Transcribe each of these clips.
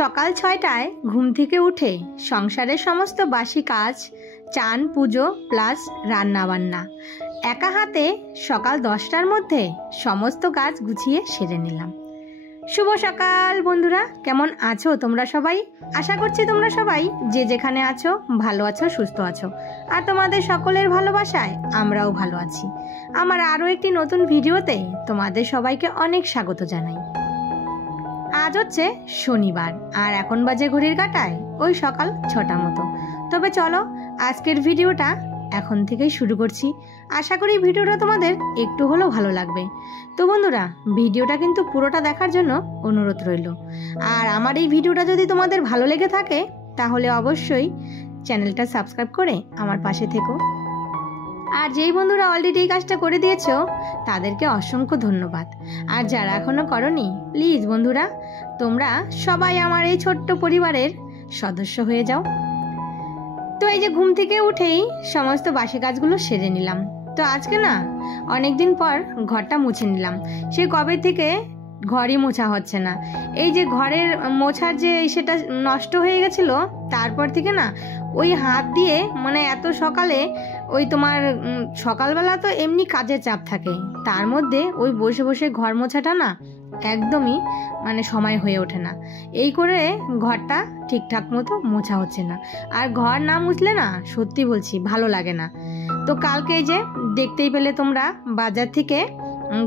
সকাল ৬টায় ঘুম থেকে উঠে সংসারের সমস্ত বাসি কাজ, চান, পুজো প্লাস রান্নাবান্না একা হাতে সকাল ১০টার মধ্যে সমস্ত কাজ গুছিয়ে সেরে নিলাম। শুভ সকাল বন্ধুরা, কেমন আছো তোমরা সবাই? আশা করছি তোমরা সবাই যে যেখানে আছো ভালো আছো, সুস্থ আছো, আর তোমাদের সকলের ভালোবাসায় আমরাও ভালো আছি। আমার আরও একটি নতুন ভিডিওতে তোমাদের সবাইকে অনেক স্বাগত জানাই। আজ হচ্ছে শনিবার আর এখন বাজে ঘড়ির কাঁটায় ওই সকাল ৬টা মতো। তবে চলো আজকের ভিডিওটা এখন থেকেই শুরু করছি। আশা করি ভিডিওটা তোমাদের একটু হলেও ভালো লাগবে। তো বন্ধুরা, ভিডিওটা কিন্তু পুরোটা দেখার জন্য অনুরোধ রইল। আর আমার এই ভিডিওটা যদি তোমাদের ভালো লেগে থাকে তাহলে অবশ্যই চ্যানেলটা সাবস্ক্রাইব করে আমার পাশে থেকো। আর যেই বন্ধুরা অলরেডি এই কাজটা করে দিয়েছো তাদেরকে অসংখ্য ধন্যবাদ। আর যারা এখনো করনি, প্লিজ বন্ধুরা তোমরা সবাই আমার এই ছোট্ট পরিবারের সদস্য হয়ে যাও। তো এই যে ঘুম থেকে উঠেই সমস্ত বাসি কাজগুলো সেরে নিলাম। তো আজকে না অনেকদিন পর ঘরটা মুছে নিলাম। সে কবে থেকে ঘরই মোছা হচ্ছে না। এই যে ঘরের মোছার যে সেটা নষ্ট হয়ে গেছিলো, তারপর থেকে না ওই হাত দিয়ে মানে এত সকালে ওই তোমার সকালবেলা তো এমনি কাজের চাপ থাকে, তার মধ্যে ওই বসে বসে ঘর মোছাটা না একদমই মানে সময় হয়ে ওঠে না। এই করে ঘরটা ঠিকঠাক মতো মোছা হচ্ছে না। আর ঘর না মুছলে না সত্যি বলছি ভালো লাগে না। তো কালকে এই যে দেখতেই পেলে তোমরা বাজার থেকে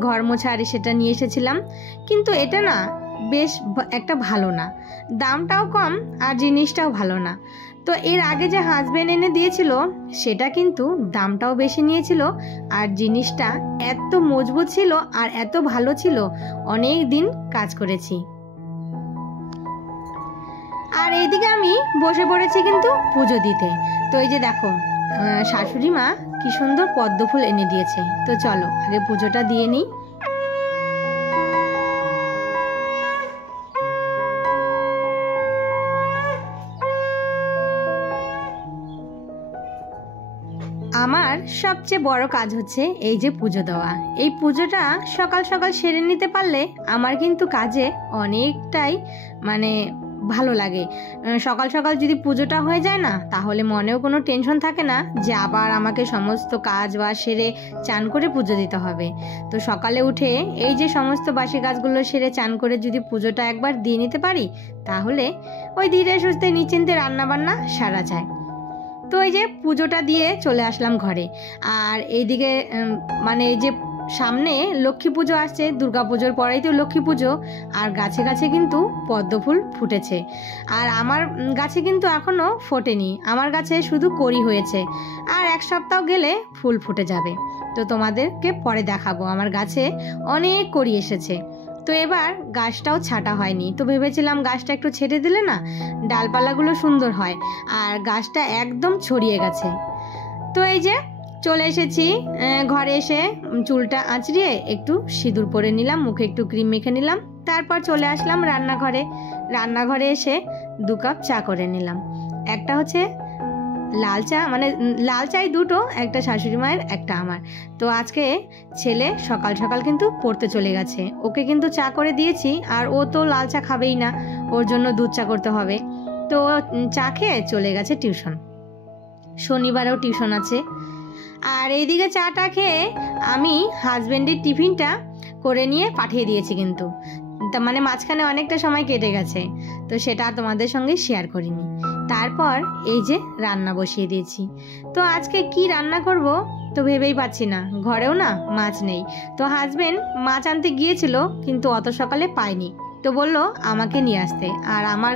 ঘর মোছা সেটা নিয়ে এসেছিলাম, কিন্তু এটা না বেশ একটা ভালো না, দামটাও কম আর জিনিসটাও ভালো না। তো এর আগে যে হাজব্যান্ড এনে দিয়েছিল সেটা কিন্তু দামটাও বেশি নিয়েছিল আর জিনিসটা এত মজবুত ছিল আর এত ভালো ছিল, অনেক দিন কাজ করেছি। আর এইদিকে আমি বসে পড়েছি কিন্তু পুজো দিতে। তো এই যে দেখো শাশুড়ি মা কি সুন্দর পদ্ম ফুল এনে দিয়েছে। তো চলো আগে পুজোটা দিয়ে নিই। আমার সবচেয়ে বড় কাজ হচ্ছে এই যে পুজো দেওয়া। এই পুজোটা সকাল সকাল সেরে নিতে পারলে আমার কিন্তু কাজে অনেকটাই মানে ভালো লাগে। সকাল সকাল যদি পুজোটা হয়ে যায় না তাহলে মনেও কোনো টেনশন থাকে না যে আবার আমাকে সমস্ত কাজ বা সেরে চান করে পুজো দিতে হবে। তো সকালে উঠে এই যে সমস্ত বাসি কাজগুলো সেরে চান করে যদি পুজোটা একবার দিয়ে নিতে পারি তাহলে ওই ধীরে সুস্থে নিশ্চিন্তে রান্নাবান্না সারা যায়। তো এই যে পুজোটা দিয়ে চলে আসলাম ঘরে। আর এইদিকে মানে এই যে সামনে লক্ষ্মী পুজো আসছে, দুর্গা পুজোর পরেই তো লক্ষ্মী পুজো, আর গাছে গাছে কিন্তু পদ্ম ফুল ফুটেছে। আর আমার গাছে কিন্তু এখনও ফোটেনি, আমার গাছে শুধু কড়ি হয়েছে। আর এক সপ্তাহ গেলে ফুল ফুটে যাবে। তো তোমাদেরকে পরে দেখাবো আমার গাছে অনেক কড়ি এসেছে। তো এবার গাছটাও ছাটা হয়নি, তো ভেবেছিলাম গাছটা একটু ছেটে দিলে না ডালপালাগুলো সুন্দর হয়, আর গাছটা একদম ছড়িয়ে গেছে। তো এই যে চলে এসেছি ঘরে, এসে চুলটা আঁচড়িয়ে একটু সিঁদুর পরে নিলাম, মুখে একটু ক্রিম মেখে নিলাম, তারপর চলে আসলাম রান্নাঘরে এসে 2 কাপ চা করে নিলাম। একটা হচ্ছে লাল চা, মানে লাল চাই দুটো, একটা শাশুড়ি মায়ের একটা আমার। তো আজকে ছেলে সকাল সকাল কিন্তু পড়তে চলে গেছে, ওকে কিন্তু চা করে দিয়েছি, আর ও তো লাল চা খাবেই না, ওর জন্য দুধ চা করতে হবে। তো চা খেয়ে চলে গেছে টিউশন, শনিবারেও টিউশন আছে। আর এইদিকে চাটা খেয়ে আমি হাজব্যান্ডের টিফিনটা করে নিয়ে পাঠিয়ে দিয়েছি, কিন্তু তার মানে মাঝখানে অনেকটা সময় কেটে গেছে, তো সেটা তোমাদের সঙ্গে শেয়ার করিনি। তারপর এই যে রান্না বসিয়ে দিয়েছি। তো আজকে কি রান্না করব তো ভেবেই পাচ্ছি না, ঘরেও না মাছ নেই। তো হাজবেন্ড মাছ আনতে গিয়েছিল কিন্তু অত সকালে পায়নি, তো বললো আমাকে নিয়ে আসতে। আর আমার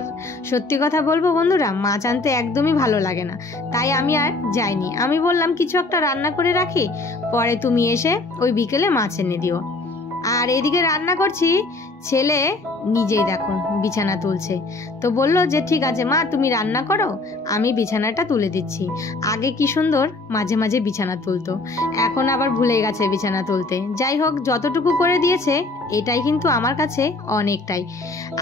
সত্যি কথা বলবো বন্ধুরা, মাছ আনতে একদমই ভালো লাগে না, তাই আমি আর যাইনি। আমি বললাম কিছু একটা রান্না করে রাখি, পরে তুমি এসে ওই বিকেলে মাছ এনে দিও। আর এদিকে রান্না করছি, ছেলে নিজেই দেখো বিছানা তুলছে। তো বললো যে ঠিক আছে মা তুমি রান্না করো, আমি বিছানাটা তুলে দিচ্ছি। আগে কি সুন্দর মাঝে মাঝে বিছানা তুলতো, এখন আবার ভুলে গেছে বিছানা তুলতে। যাই হোক, যতটুকু করে দিয়েছে এটাই কিন্তু আমার কাছে অনেকটাই।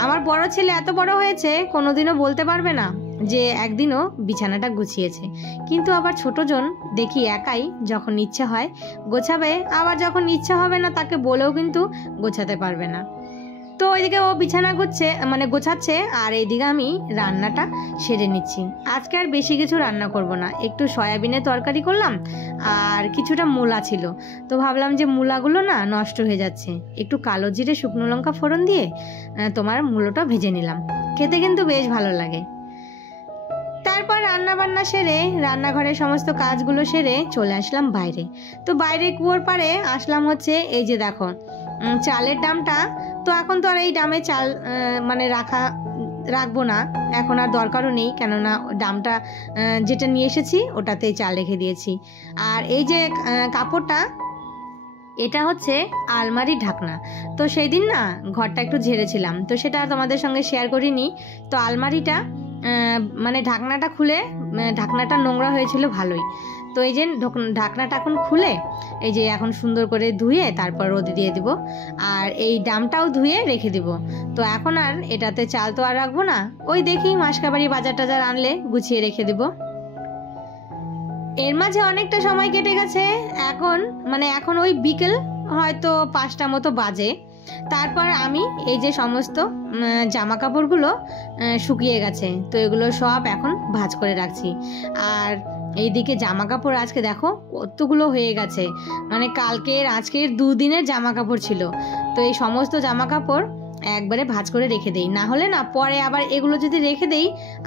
আমার বড় ছেলে এত বড় হয়েছে কোনোদিনও বলতে পারবে না যে একদিনও বিছানাটা গুছিয়েছে, কিন্তু আবার ছোটজন দেখি একাই যখন ইচ্ছা হয় গোছাবে, আবার যখন ইচ্ছা হবে না তাকে বলেও কিন্তু গোছাতে পারবে না। তো ওইদিকে ও বিছানা গোছাচ্ছে আর এইদিকে আমি রান্নাটা সেরে নিচ্ছি। আজকে আর বেশি কিছু রান্না করব না, একটু সয়াবিনের তরকারি করলাম আর কিছুটা মূলা ছিল, তো ভাবলাম যে মূলাগুলো না নষ্ট হয়ে যাচ্ছে, একটু কালো জিরে শুকনো লঙ্কা ফোড়ন দিয়ে তোমার মূলোটা ভেজে নিলাম, খেতে কিন্তু বেশ ভালো লাগে। তারপর রান্না বান্না সেরে রান্নাঘরের সমস্ত কাজগুলো সেরে চলে আসলাম বাইরে। তো বাইরে কুয়োর পাড়ে আসলাম হচ্ছে এই যে দেখো চালের ডামটা, তো এখন তো আর এই ডামে চাল রাখবো না, এখন আর দরকারও নেই, কেননা ডামটা যেটা নিয়ে এসেছি ওটাতেই চাল রেখে দিয়েছি। আর এই যে কাপড়টা, এটা হচ্ছে আলমারির ঢাকনা। তো সেই দিন না ঘরটা একটু ঝেড়েছিলাম, তো সেটা তোমাদের সঙ্গে শেয়ার করিনি। তো আলমারিটা ঢাকনাটা খুলে ঢাকনাটা নোংরা হয়েছিল ভালোই, তো এই যে ঢাকনাটা এখন খুলে এই যে এখন সুন্দর করে ধুয়ে তারপর রোদে দিয়ে দিব, আর এই ডামটাও ধুয়ে রেখে দিব। তো এখন আর এটাতে চাল তো আর রাখবো না, ওই দেখি মাসকাবাড়ি বাজার টাজার আনলে গুছিয়ে রেখে দেব। এর মাঝে অনেকটা সময় কেটে গেছে, এখন ওই বিকেল হয়তো 5টা মতো বাজে। তারপর আমি এই যে সমস্ত জামা কাপড়গুলো শুকিয়ে গেছে, তো এগুলো সব এখন ভাঁজ করে রাখছি। আর এইদিকে জামা কাপড় আজকে দেখো কতগুলো হয়ে গেছে, আজকের 2 দিনের জামা কাপড় ছিল। তো এই সমস্ত জামা কাপড় একবারে ভাঁজ করে রেখে দেই, না হলে না পরে আবার এগুলো যদি রেখে দেই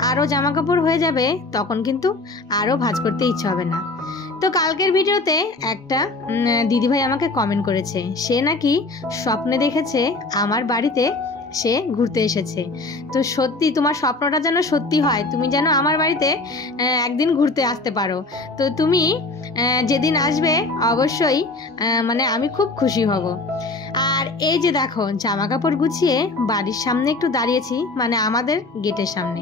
আরও জামা কাপড় হয়ে যাবে, তখন কিন্তু আরও ভাঁজ করতে ইচ্ছে হবে না। তো কালকের ভিডিওতে একটা দিদিভাই আমাকে কমেন্ট করেছে, সে নাকি স্বপ্নে দেখেছে আমার বাড়িতে সে ঘুরতে এসেছে। তো সত্যি তোমার স্বপ্নটা যেন সত্যি হয়, তুমি যেন আমার বাড়িতে একদিন ঘুরতে আসতে পারো। তো তুমি যেদিন আসবে অবশ্যই আমি খুব খুশি হব। আর এই যে দেখো জামা কাপড় গুছিয়ে বাড়ির সামনে একটু দাঁড়িয়েছি, আমাদের গেটের সামনে।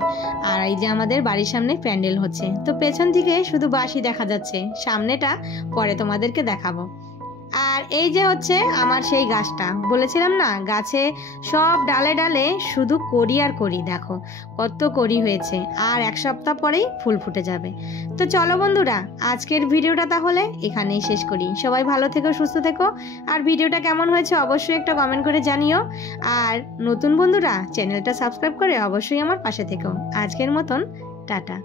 আর এই যে আমাদের বাড়ির সামনে প্যান্ডেল হচ্ছে, তো পেছন থেকে শুধু বাঁশি দেখা যাচ্ছে, সামনেটা পরে তোমাদেরকে দেখাবো। আর এই যে হচ্ছে আমার সেই গাছটা, বলেছিলাম না গাছে সব ডালে ডালে শুধু কড়ি আর কড়ি, দেখো কত কড়ি হয়েছে, আর 1 সপ্তাহ পরেই ফুল ফুটে যাবে। তো চলো বন্ধুরা, আজকের ভিডিওটা তাহলে এখানেই শেষ করি। সবাই ভালো থেকো, সুস্থ থেকো, আর ভিডিওটা কেমন হয়েছে অবশ্যই একটা কমেন্ট করে জানিও। আর নতুন বন্ধুরা চ্যানেলটা সাবস্ক্রাইব করে অবশ্যই আমার পাশে থেকো। আজকের মতন টাটা।